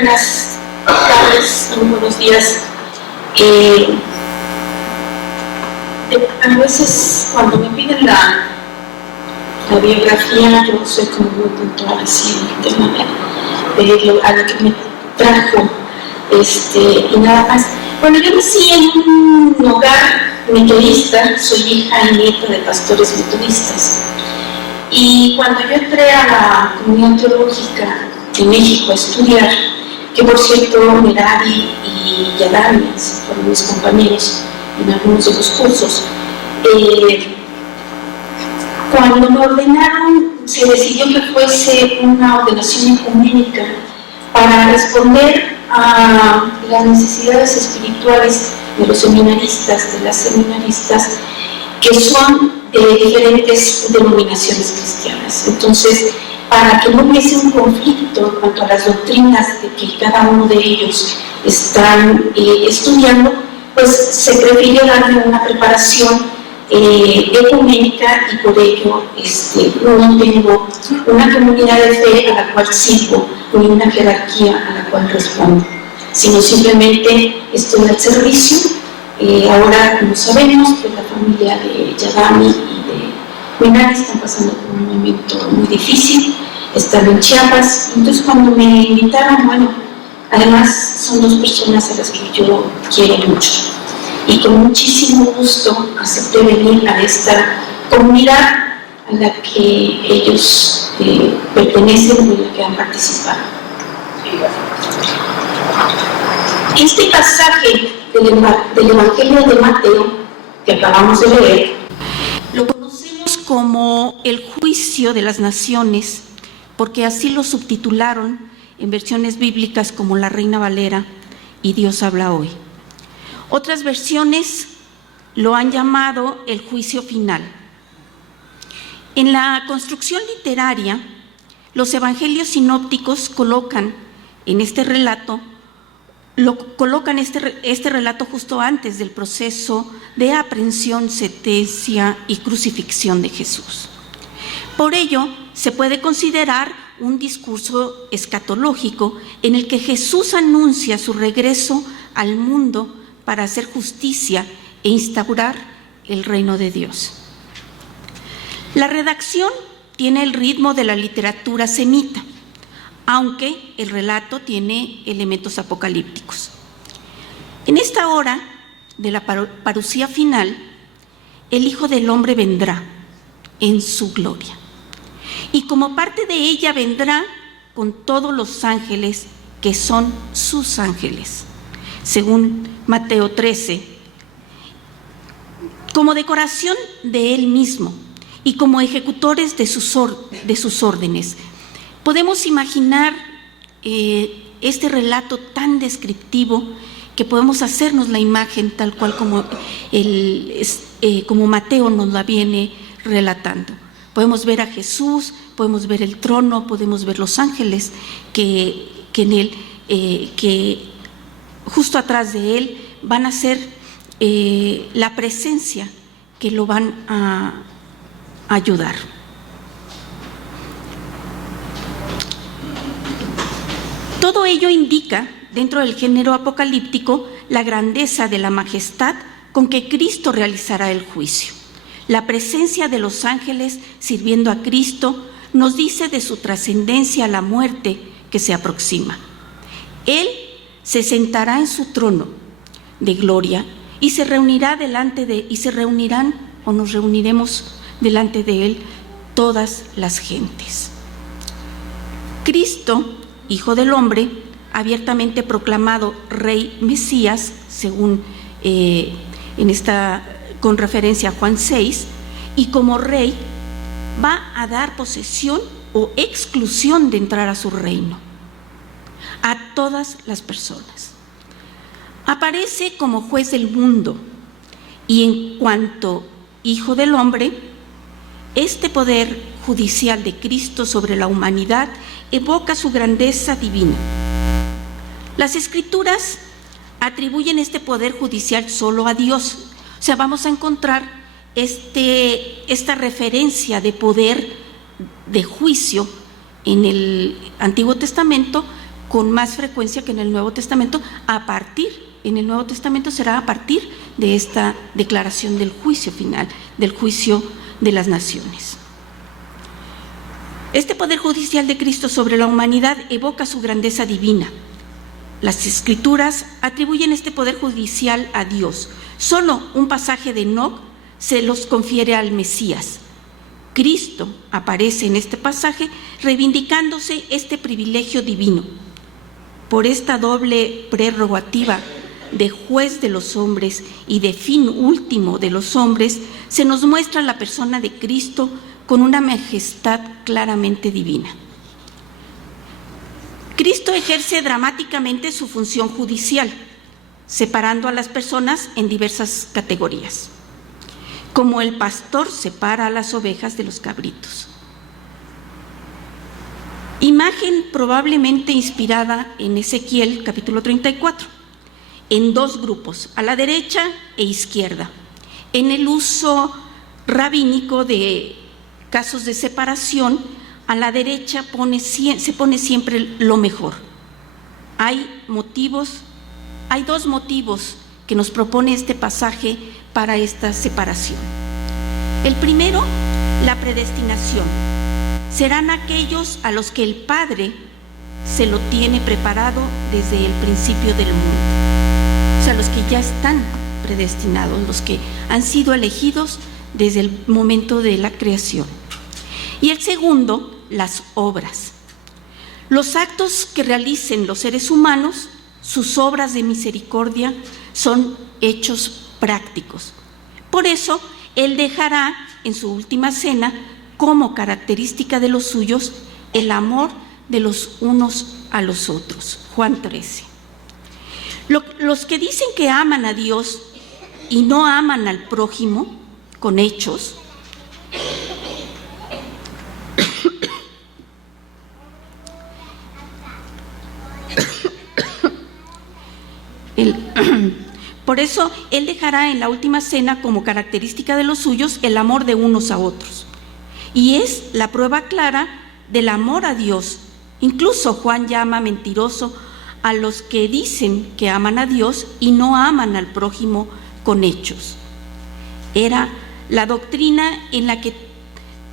buenas tardes, muy buenos días. A veces cuando me piden la biografía, yo soy como muy puntual así en el tema de a lo que me trajo y nada más. Bueno, yo nací en un hogar metodista, soy hija y nieta de pastores metodistas. Y cuando yo entré a la comunidad teológica de México a estudiar, que por cierto Merari y Yadani fueron mis compañeros en algunos de los cursos, cuando me ordenaron se decidió que fuese una ordenación ecuménica para responder a las necesidades espirituales de los seminaristas, de las seminaristas, que son de diferentes denominaciones cristianas. Entonces, para que no hubiese un conflicto en cuanto a las doctrinas de que cada uno de ellos están estudiando, pues se prefirió darle una preparación ecuménica, y por ello no tengo una comunidad de fe a la cual sirvo ni una jerarquía a la cual respondo, sino simplemente estoy al servicio. Ahora, como sabemos, pues la familia de Yadami y de Minari están pasando por un momento muy difícil, están en Chiapas. Entonces, cuando me invitaron, bueno, además son dos personas a las que yo quiero mucho, y con muchísimo gusto acepté venir a esta comunidad a la que ellos pertenecen y en la que han participado. Este pasaje del Evangelio de Mateo que acabamos de leer lo conocemos como el juicio de las naciones, porque así lo subtitularon en versiones bíblicas como la Reina Valera y Dios habla hoy. Otras versiones lo han llamado el juicio final. En la construcción literaria, los evangelios sinópticos colocan este relato justo antes del proceso de aprehensión, sentencia y crucifixión de Jesús. Por ello, se puede considerar un discurso escatológico en el que Jesús anuncia su regreso al mundo para hacer justicia e instaurar el reino de Dios. La redacción tiene el ritmo de la literatura semita, aunque el relato tiene elementos apocalípticos. En esta hora de la parucía final, el Hijo del Hombre vendrá en su gloria, y como parte de ella vendrá con todos los ángeles que son sus ángeles, según Mateo 13, como decoración de él mismo y como ejecutores de sus órdenes. Podemos imaginar este relato tan descriptivo que podemos hacernos la imagen tal cual como Mateo nos la viene relatando. Podemos ver a Jesús, podemos ver el trono, podemos ver los ángeles que justo atrás de él van a ser la presencia que lo van a ayudar. Todo ello indica, dentro del género apocalíptico, la grandeza de la majestad con que Cristo realizará el juicio. La presencia de los ángeles sirviendo a Cristo nos dice de su trascendencia a la muerte que se aproxima. Él se sentará en su trono de gloria y nos reuniremos delante de él todas las gentes. Cristo, Hijo del Hombre, abiertamente proclamado Rey Mesías, según con referencia a Juan 6, y como Rey va a dar posesión o exclusión de entrar a su reino a todas las personas. Aparece como juez del mundo y en cuanto Hijo del Hombre, este poder judicial de Cristo sobre la humanidad evoca su grandeza divina. Las Escrituras atribuyen este poder judicial solo a Dios. O sea, vamos a encontrar esta referencia de poder de juicio en el Antiguo Testamento, con más frecuencia que en el Nuevo Testamento. En el Nuevo Testamento será a partir de esta declaración del juicio final, del juicio de las naciones. Este poder judicial de Cristo sobre la humanidad evoca su grandeza divina. Las Escrituras atribuyen este poder judicial a Dios. Solo un pasaje de Enoc se los confiere al Mesías. Cristo aparece en este pasaje reivindicándose este privilegio divino. Por esta doble prerrogativa de juez de los hombres y de fin último de los hombres, se nos muestra la persona de Cristo con una majestad claramente divina. Cristo ejerce dramáticamente su función judicial, separando a las personas en diversas categorías, como el pastor separa a las ovejas de los cabritos. Imagen probablemente inspirada en Ezequiel capítulo 34, en dos grupos, a la derecha e izquierda. En el uso rabínico de casos de separación, a la derecha se pone siempre lo mejor. Hay dos motivos que nos propone este pasaje para esta separación. El primero, la predestinación. Serán aquellos a los que el Padre se lo tiene preparado desde el principio del mundo. O sea, los que ya están predestinados, los que han sido elegidos desde el momento de la creación. Y el segundo, las obras. Los actos que realicen los seres humanos, sus obras de misericordia, son hechos prácticos. Por eso, Él dejará en su última cena, como característica de los suyos, el amor de los unos a los otros. Juan 13. Los que dicen que aman a Dios y no aman al prójimo con hechos, por eso Él dejará en la última cena como característica de los suyos el amor de unos a otros. Y es la prueba clara del amor a Dios. Incluso Juan llama mentiroso a los que dicen que aman a Dios y no aman al prójimo con hechos. Era la doctrina en la que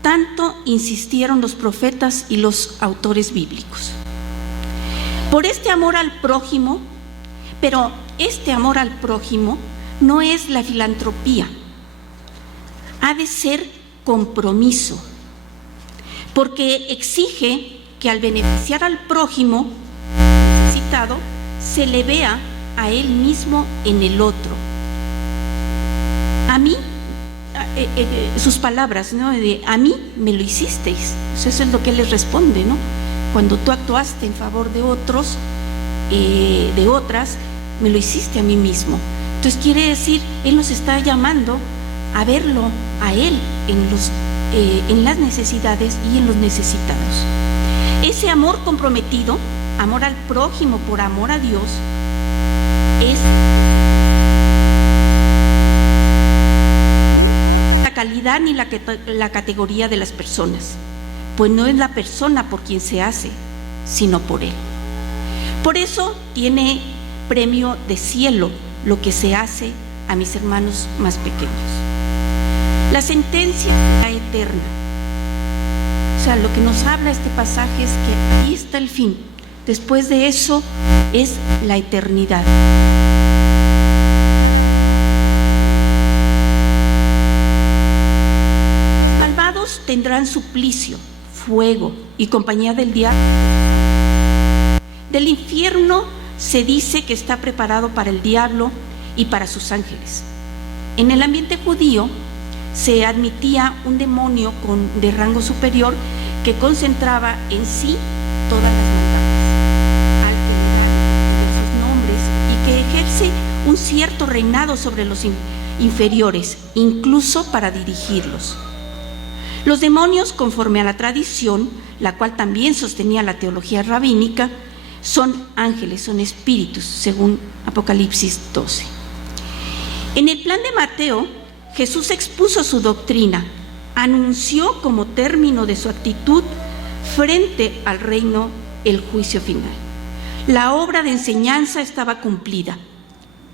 tanto insistieron los profetas y los autores bíblicos. Por este amor al prójimo, pero este amor al prójimo no es la filantropía, ha de ser compromiso, porque exige que al beneficiar al prójimo citado, se le vea a él mismo en el otro. A mí, sus palabras, ¿no? De a mí me lo hicisteis. Eso es lo que él les responde, ¿no? Cuando tú actuaste en favor de otros, de otras, me lo hiciste a mí mismo. Entonces quiere decir, Él nos está llamando a verlo a Él en las necesidades y en los necesitados. Ese amor comprometido, amor al prójimo por amor a Dios, es la calidad ni la categoría de las personas, pues no es la persona por quien se hace, sino por Él. Por eso tiene premio de cielo lo que se hace a mis hermanos más pequeños. La sentencia eterna. O sea, lo que nos habla este pasaje es que ahí está el fin. Después de eso es la eternidad. Malvados tendrán suplicio, fuego y compañía del diablo. Del infierno se dice que está preparado para el diablo y para sus ángeles. En el ambiente judío se admitía un demonio de rango superior que concentraba en sí todas las maldades, al generar diversos nombres, y que ejerce un cierto reinado sobre los inferiores, incluso para dirigirlos. Los demonios, conforme a la tradición, la cual también sostenía la teología rabínica, son ángeles, son espíritus, según Apocalipsis 12. En el plan de Mateo, Jesús expuso su doctrina, anunció como término de su actitud frente al reino el juicio final. La obra de enseñanza estaba cumplida.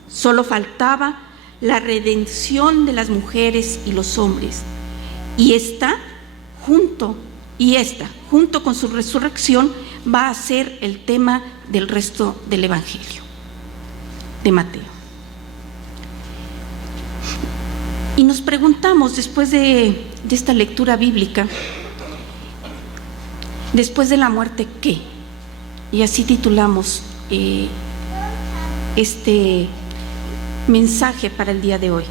Solo faltaba la redención de las mujeres y los hombres. Y esta, junto con su resurrección, va a ser el tema del resto del Evangelio de Mateo. Y nos preguntamos, después de esta lectura bíblica, después de la muerte, ¿qué? Y así titulamos este mensaje para el día de hoy.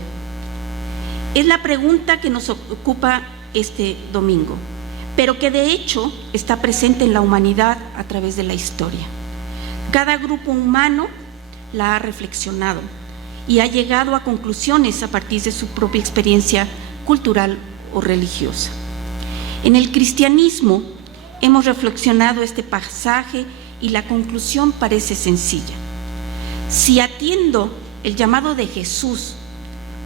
Es la pregunta que nos ocupa este domingo, pero que de hecho está presente en la humanidad a través de la historia. Cada grupo humano la ha reflexionado y ha llegado a conclusiones a partir de su propia experiencia cultural o religiosa. En el cristianismo hemos reflexionado este pasaje y la conclusión parece sencilla. Si atiendo el llamado de Jesús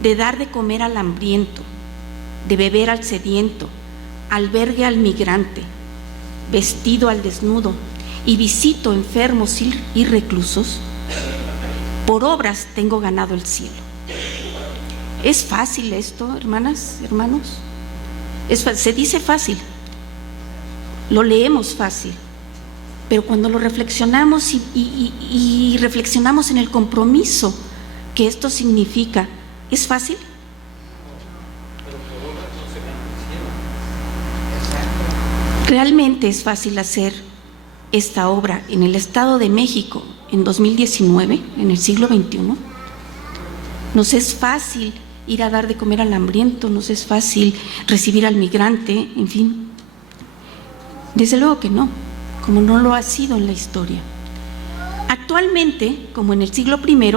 de dar de comer al hambriento, de beber al sediento, albergue al migrante, vestido al desnudo y visito enfermos y reclusos, por obras tengo ganado el cielo. ¿Es fácil esto, hermanas, hermanos? Se dice fácil, lo leemos fácil, pero cuando lo reflexionamos y reflexionamos en el compromiso que esto significa, ¿es fácil? Realmente es fácil hacer esta obra en el Estado de México en 2019, en el siglo XXI. Nos es fácil ir a dar de comer al hambriento, nos es fácil recibir al migrante, en fin. Desde luego que no, como no lo ha sido en la historia. Actualmente, como en el siglo I,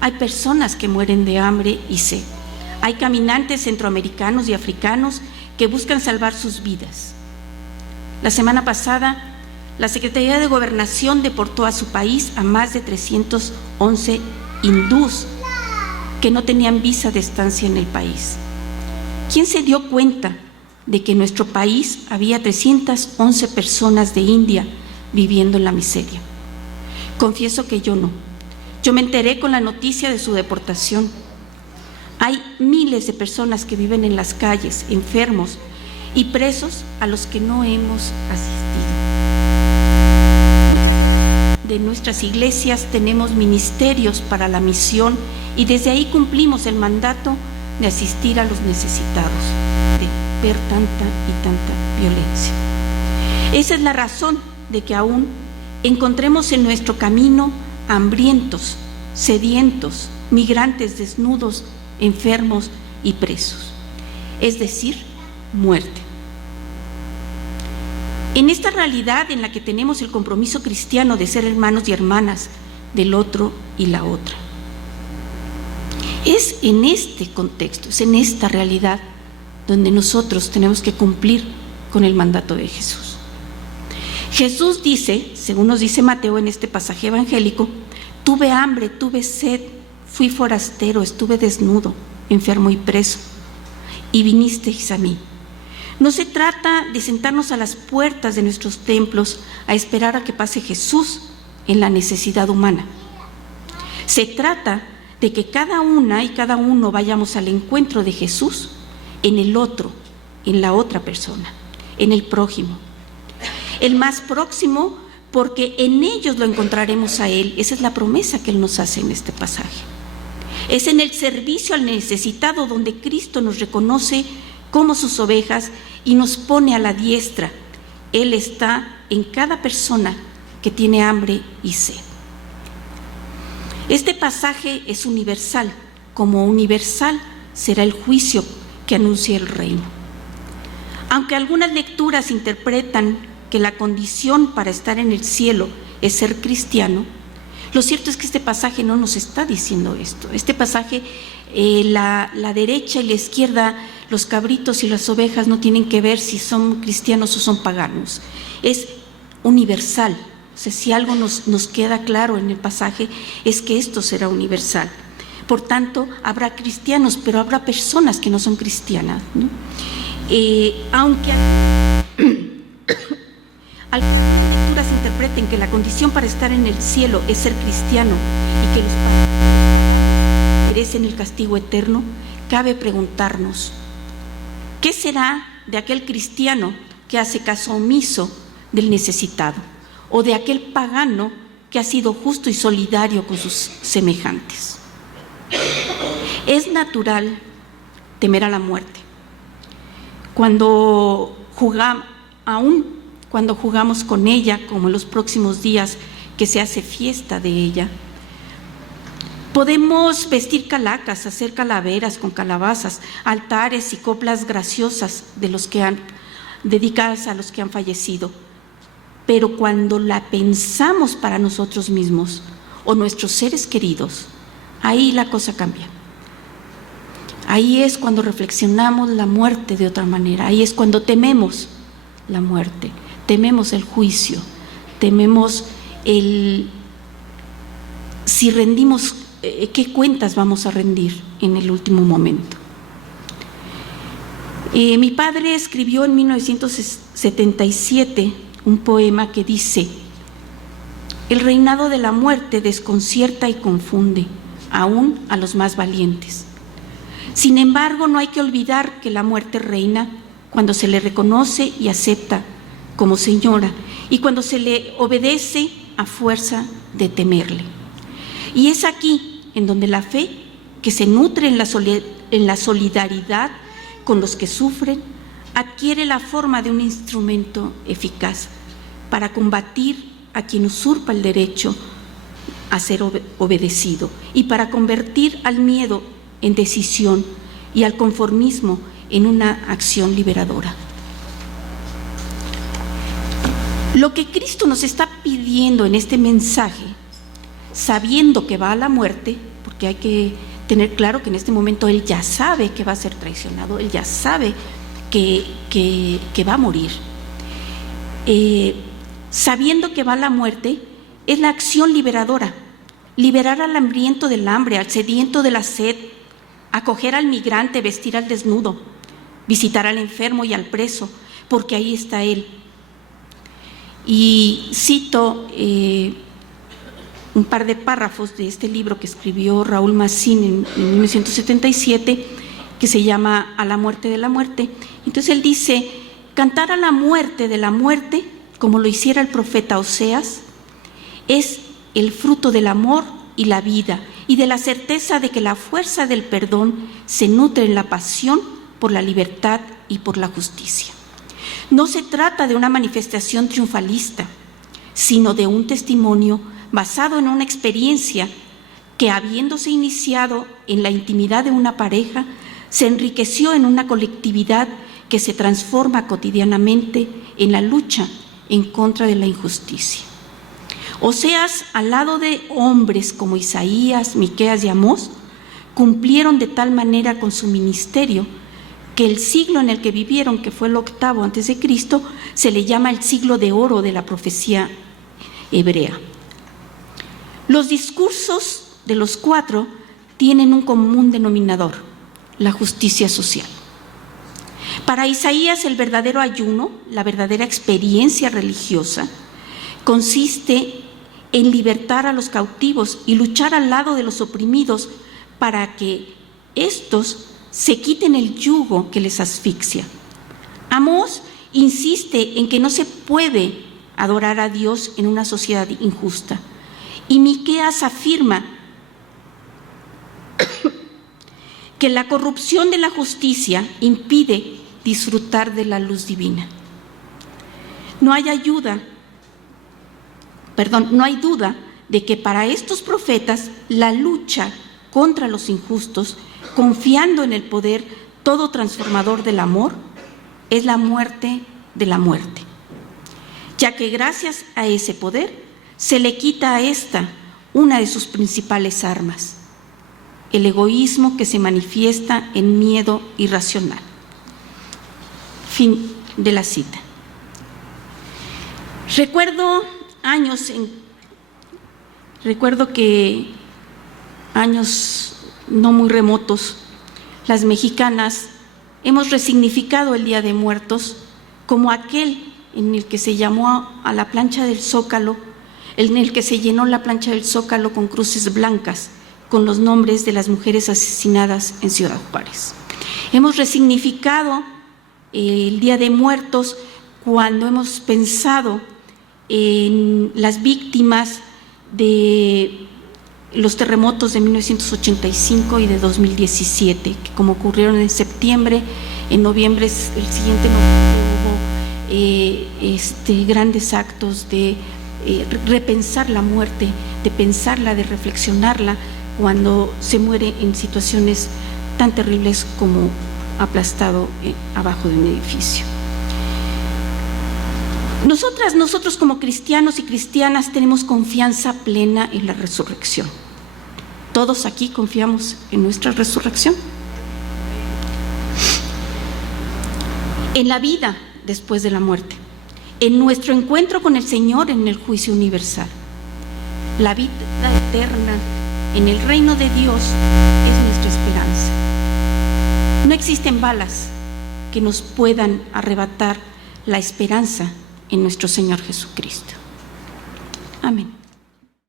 hay personas que mueren de hambre y sed. Hay caminantes centroamericanos y africanos que buscan salvar sus vidas. La semana pasada, la Secretaría de Gobernación deportó a su país a más de 311 hindús que no tenían visa de estancia en el país. ¿Quién se dio cuenta de que en nuestro país había 311 personas de India viviendo en la miseria? Confieso que yo no. Yo me enteré con la noticia de su deportación. Hay miles de personas que viven en las calles, enfermos y presos a los que no hemos asistido. De nuestras iglesias tenemos ministerios para la misión y desde ahí cumplimos el mandato de asistir a los necesitados, de ver tanta y tanta violencia. Esa es la razón de que aún encontremos en nuestro camino hambrientos, sedientos, migrantes desnudos, enfermos y presos, es decir, muerte. En esta realidad en la que tenemos el compromiso cristiano de ser hermanos y hermanas del otro y la otra, es en este contexto, es en esta realidad donde nosotros tenemos que cumplir con el mandato de Jesús. Jesús dice, según nos dice Mateo en este pasaje evangélico, tuve hambre, tuve sed, fui forastero, estuve desnudo, enfermo y preso, y vinisteis a mí. No se trata de sentarnos a las puertas de nuestros templos a esperar a que pase Jesús en la necesidad humana. Se trata de que cada una y cada uno vayamos al encuentro de Jesús en el otro, en la otra persona, en el prójimo. El más próximo, porque en ellos lo encontraremos a Él. Esa es la promesa que Él nos hace en este pasaje. Es en el servicio al necesitado donde Cristo nos reconoce como sus ovejas y nos pone a la diestra. Él está en cada persona que tiene hambre y sed. Este pasaje es universal. Como universal será el juicio que anuncia el reino. Aunque algunas lecturas interpretan que la condición para estar en el cielo es ser cristiano, lo cierto es que este pasaje no nos está diciendo esto. Este pasaje, la derecha y la izquierda, los cabritos y las ovejas no tienen que ver si son cristianos o son paganos. Es universal. O sea, si algo nos queda claro en el pasaje es que esto será universal. Por tanto, habrá cristianos, pero habrá personas que no son Algunas lecturas interpreten que la condición para estar en el cielo es ser cristiano y que los padres merecen el castigo eterno. Cabe preguntarnos, ¿qué será de aquel cristiano que hace caso omiso del necesitado, o de aquel pagano que ha sido justo y solidario con sus semejantes? Es natural temer a la muerte. Aún cuando jugamos con ella, como en los próximos días que se hace fiesta de ella, podemos vestir calacas, hacer calaveras con calabazas, altares y coplas graciosas dedicadas a los que han fallecido. Pero cuando la pensamos para nosotros mismos o nuestros seres queridos, ahí la cosa cambia. Ahí es cuando reflexionamos la muerte de otra manera. Ahí es cuando tememos la muerte, tememos el juicio, tememos si rendimos, qué cuentas vamos a rendir en el último momento. Mi padre escribió en 1977 un poema que dice: el reinado de la muerte desconcierta y confunde aún a los más valientes. Sin embargo, no hay que olvidar que la muerte reina cuando se le reconoce y acepta como señora y cuando se le obedece a fuerza de temerle. Y es aquí en donde la fe, que se nutre en la solidaridad con los que sufren, adquiere la forma de un instrumento eficaz para combatir a quien usurpa el derecho a ser obedecido y para convertir al miedo en decisión y al conformismo en una acción liberadora. Lo que Cristo nos está pidiendo en este mensaje, sabiendo que va a la muerte, porque hay que tener claro que en este momento Él ya sabe que va a ser traicionado, Él ya sabe que va a morir. Sabiendo que va a la muerte, es la acción liberadora. Liberar al hambriento del hambre, al sediento de la sed, acoger al migrante, vestir al desnudo, visitar al enfermo y al preso, porque ahí está Él. Y cito un par de párrafos de este libro que escribió Raúl Massin en 1977, que se llama A la muerte de la muerte. Entonces él dice: cantar a la muerte de la muerte, como lo hiciera el profeta Oseas, es el fruto del amor y la vida, y de la certeza de que la fuerza del perdón se nutre en la pasión por la libertad y por la justicia. No se trata de una manifestación triunfalista, sino de un testimonio basado en una experiencia que, habiéndose iniciado en la intimidad de una pareja, se enriqueció en una colectividad que se transforma cotidianamente en la lucha en contra de la injusticia. Oseas, al lado de hombres como Isaías, Miqueas y Amós, cumplieron de tal manera con su ministerio que el siglo en el que vivieron, que fue el 8º antes de Cristo, se le llama el siglo de oro de la profecía hebrea. Los discursos de los 4 tienen un común denominador: la justicia social. Para Isaías, el verdadero ayuno, la verdadera experiencia religiosa, consiste en libertar a los cautivos y luchar al lado de los oprimidos para que éstos se quiten el yugo que les asfixia. Amós insiste en que no se puede adorar a Dios en una sociedad injusta. Y Miqueas afirma que la corrupción de la justicia impide disfrutar de la luz divina. No hay duda de que para estos profetas la lucha contra los injustos, confiando en el poder todo transformador del amor, es la muerte de la muerte, ya que gracias a ese poder se le quita a esta una de sus principales armas: el egoísmo, que se manifiesta en miedo irracional. Fin de la cita. Recuerdo que años no muy remotos, las mexicanas hemos resignificado el Día de Muertos como aquel en el que se llamó a la plancha del Zócalo, en el que se llenó la plancha del Zócalo con cruces blancas, con los nombres de las mujeres asesinadas en Ciudad Juárez. Hemos resignificado el Día de Muertos cuando hemos pensado en las víctimas de los terremotos de 1985 y de 2017, que como ocurrieron en septiembre, en noviembre, el siguiente hubo grandes actos de repensar la muerte, de pensarla, de reflexionarla, cuando se muere en situaciones tan terribles como aplastado abajo de un edificio. Nosotros como cristianos y cristianas tenemos confianza plena en la resurrección. ¿Todos aquí confiamos en nuestra resurrección? En la vida después de la muerte, en nuestro encuentro con el Señor en el juicio universal. La vida eterna en el reino de Dios es nuestra esperanza. No existen balas que nos puedan arrebatar la esperanza en nuestro Señor Jesucristo. Amén.